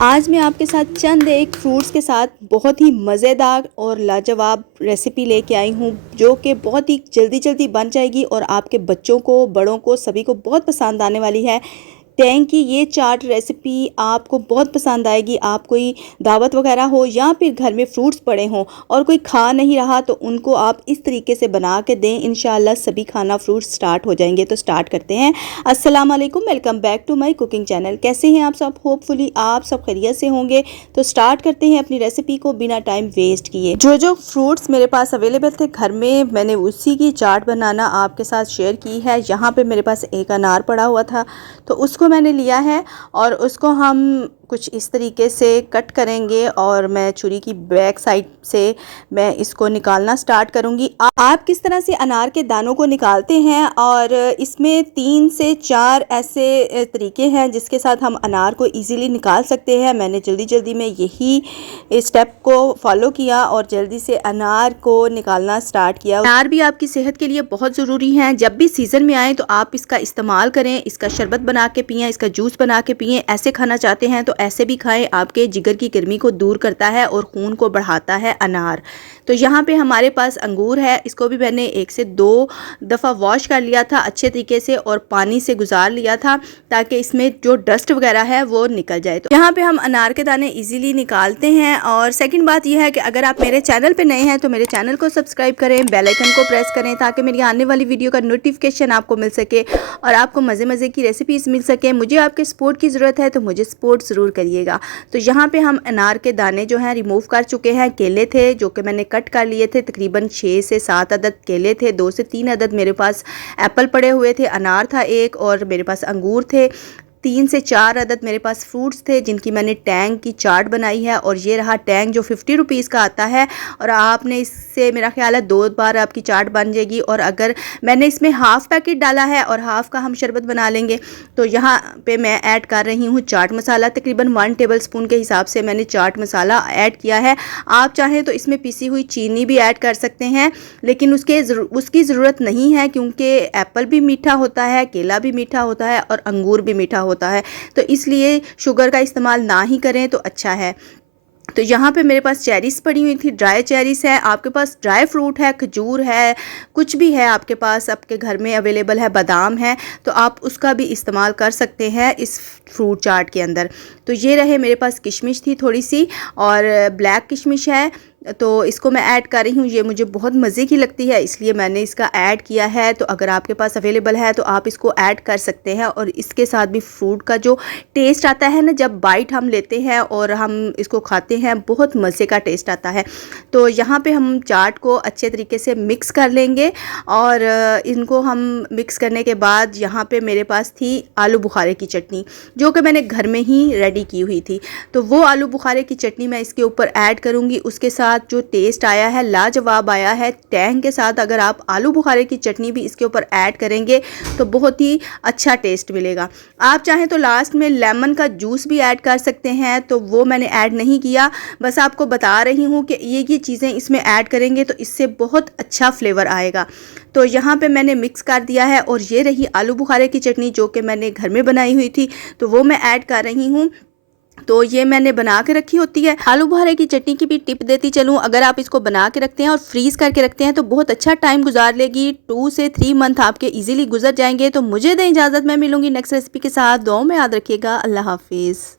आज मैं आपके साथ चंद एक फ्रूट्स के साथ बहुत ही मज़ेदार और लाजवाब रेसिपी लेके आई हूँ, जो कि बहुत ही जल्दी जल्दी बन जाएगी और आपके बच्चों को, बड़ों को, सभी को बहुत पसंद आने वाली है। टैंग की ये चाट रेसिपी आपको बहुत पसंद आएगी। आप कोई दावत वगैरह हो या फिर घर में फ्रूट्स पड़े हों और कोई खा नहीं रहा, तो उनको आप इस तरीके से बना के दें, इंशाल्लाह सभी खाना फ्रूट्स स्टार्ट हो जाएंगे। तो स्टार्ट करते हैं। अस्सलाम वालेकुम, welcome back to my cooking channel. कैसे हैं आप सब? होपफुली आप सब खैरियत से होंगे। तो स्टार्ट करते हैं अपनी रेसिपी को बिना टाइम वेस्ट किए। जो जो फ्रूट्स मेरे पास अवेलेबल थे घर में, मैंने उसी की चाट बनाना आपके साथ शेयर की है। यहाँ पे मेरे पास एक अनार पड़ा हुआ था, तो उसको मैंने लिया है और उसको हम कुछ इस तरीके से कट करेंगे और मैं छुरी की बैक साइड से मैं इसको निकालना स्टार्ट करूंगी। आप किस तरह से अनार के दानों को निकालते हैं, और इसमें 3 से 4 ऐसे तरीके हैं जिसके साथ हम अनार को इजीली निकाल सकते हैं। मैंने जल्दी जल्दी में यही स्टेप को फॉलो किया और जल्दी से अनार को निकालना स्टार्ट किया। अनार भी आपकी सेहत के लिए बहुत ज़रूरी है। जब भी सीज़न में आए तो आप इसका इस्तेमाल करें, इसका शरबत बना के पिएं, इसका जूस बना के पिएं। ऐसे खाना चाहते हैं तो ऐसे भी खाएं, आपके जिगर की गर्मी को दूर करता है और खून को बढ़ाता है अनार। तो यहाँ पे हमारे पास अंगूर है, इसको भी मैंने 1 से 2 दफ़ा वॉश कर लिया था अच्छे तरीके से और पानी से गुजार लिया था, ताकि इसमें जो डस्ट वगैरह है वो निकल जाए। तो यहाँ पे हम अनार के दाने इजीली निकालते हैं। और सेकंड बात यह है कि अगर आप मेरे चैनल पे नए हैं तो मेरे चैनल को सब्सक्राइब करें, बेल आइकन को प्रेस करें, ताकि मेरी आने वाली वीडियो का नोटिफिकेशन आपको मिल सके और आपको मज़े मज़े की रेसिपीज़ मिल सके। मुझे आपके सपोर्ट की ज़रूरत है, तो मुझे सपोर्ट ज़रूर करिएगा। तो यहाँ पे हम अनार के दाने जो हैं रिमूव कर चुके हैं। केले थे जो कि मैंने कट कर लिए थे, तकरीबन 6 से 7 अदद केले थे, 2 से 3 अदद मेरे पास एप्पल पड़े हुए थे, अनार था एक, और मेरे पास अंगूर थे। 3 से 4 अदद मेरे पास फ्रूट्स थे जिनकी मैंने टैंग की चाट बनाई है। और ये रहा टैंग जो 50 रुपीज़ का आता है, और आपने इससे मेरा ख्याल है 2 बार आपकी चाट बन जाएगी। और अगर मैंने इसमें हाफ़ पैकेट डाला है और हाफ़ का हम शरबत बना लेंगे, तो यहाँ पे मैं ऐड कर रही हूँ चाट मसाला। तकरीबन 1 टेबल स्पून के हिसाब से मैंने चाट मसाला ऐड किया है। आप चाहें तो इसमें पिसी हुई चीनी भी ऐड कर सकते हैं, लेकिन उसकी ज़रूरत नहीं है, क्योंकि एप्पल भी मीठा होता है, केला भी मीठा होता है और अंगूर भी मीठा होता है। तो इसलिए शुगर का इस्तेमाल ना ही करें तो अच्छा है। तो यहाँ पे मेरे पास चेरीज पड़ी हुई थी, ड्राई चेरीज है। आपके पास ड्राई फ्रूट है, खजूर है, कुछ भी है आपके पास, आपके घर में अवेलेबल है, बादाम है, तो आप उसका भी इस्तेमाल कर सकते हैं इस फ्रूट चाट के अंदर। तो ये रहे मेरे पास किशमिश थी थोड़ी सी, और ब्लैक किशमिश है, तो इसको मैं ऐड कर रही हूँ। ये मुझे बहुत मज़े की लगती है, इसलिए मैंने इसका ऐड किया है। तो अगर आपके पास अवेलेबल है तो आप इसको ऐड कर सकते हैं। और इसके साथ भी फ्रूट का जो टेस्ट आता है ना, जब बाइट हम लेते हैं और हम इसको खाते हैं, बहुत मज़े का टेस्ट आता है। तो यहाँ पे हम चाट को अच्छे तरीके से मिक्स कर लेंगे, और इनको हम मिक्स करने के बाद यहाँ पे मेरे पास थी आलू बुखारे की चटनी, जो कि मैंने घर में ही रेडी की हुई थी। तो वो आलू बुखारे की चटनी मैं इसके ऊपर ऐड करूँगी। उसके साथ जो टेस्ट आया है, लाजवाब आया है। टैंग के साथ अगर आप आलू बुखारे की चटनी भी इसके ऊपर ऐड करेंगे तो बहुत ही अच्छा टेस्ट मिलेगा। आप चाहें तो लास्ट में लेमन का जूस भी ऐड कर सकते हैं, तो वो मैंने ऐड नहीं किया। बस आपको बता रही हूँ कि ये चीज़ें इसमें ऐड करेंगे तो इससे बहुत अच्छा फ्लेवर आएगा। तो यहाँ पे मैंने मिक्स कर दिया है, और ये रही आलू बुखारे की चटनी जो कि मैंने घर में बनाई हुई थी, तो वो मैं ऐड कर रही हूँ। तो ये मैंने बना के रखी होती है। आलू बुखारे की चटनी की भी टिप देती चलूँ, अगर आप इसको बना के रखते हैं और फ्रीज़ करके रखते हैं तो बहुत अच्छा टाइम गुजार लेगी। 2 से 3 मंथ आपके इजीली गुजर जाएंगे। तो मुझे दें इजाज़त, मैं मिलूंगी नेक्स्ट रेसिपी के साथ। दुआओं में याद रखिएगा। अल्लाह हाफिज़।